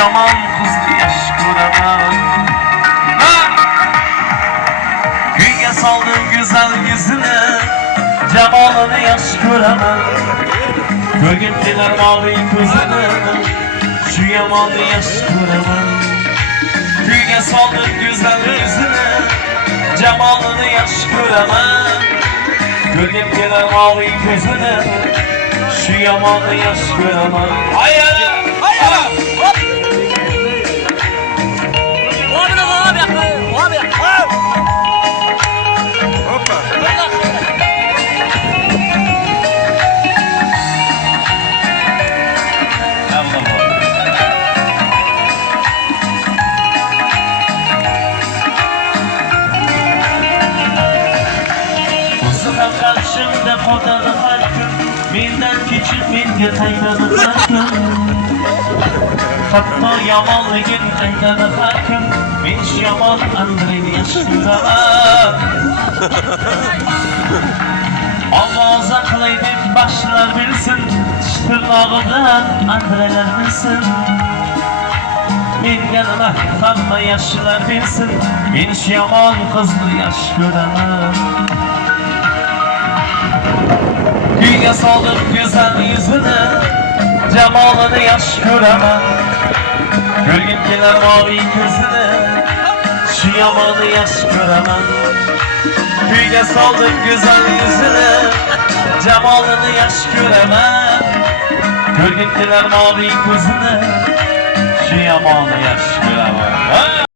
yaman kızlı yaş göremem. Güye saldın güzel yüzüne, cemalını yaş göremem. Gölgettiler mavi gözüne, şu yamanı yaş göremem. Güye saldın güzel yüzüne, cemalını yaş göremem. Gölgettiler mavi gözüne, şu yamanı yaş göremem. Hayır! Hayır! Karşımda kodalı hakkım, minden küçük minge taynalı hakkım. Hatta yamanlı gün taynalı hakkım, minş yaman andreyni yaşında. Avaza kılaydık başlar bilsin, tırnağından andreler bilsin. Min yanına kalma yaşlar bilsin, minş yaman kızlı yaş göremem. Güye saldım güzel yüzüne, cemalını yaş göremem. Gölgettiler mavi gözüne, şu yamanı yaş göremem. Güye saldım güzel yüzüne, cemalını yaş göremem. Gölgettiler mavi gözüne, şu yamanı yaş göremem.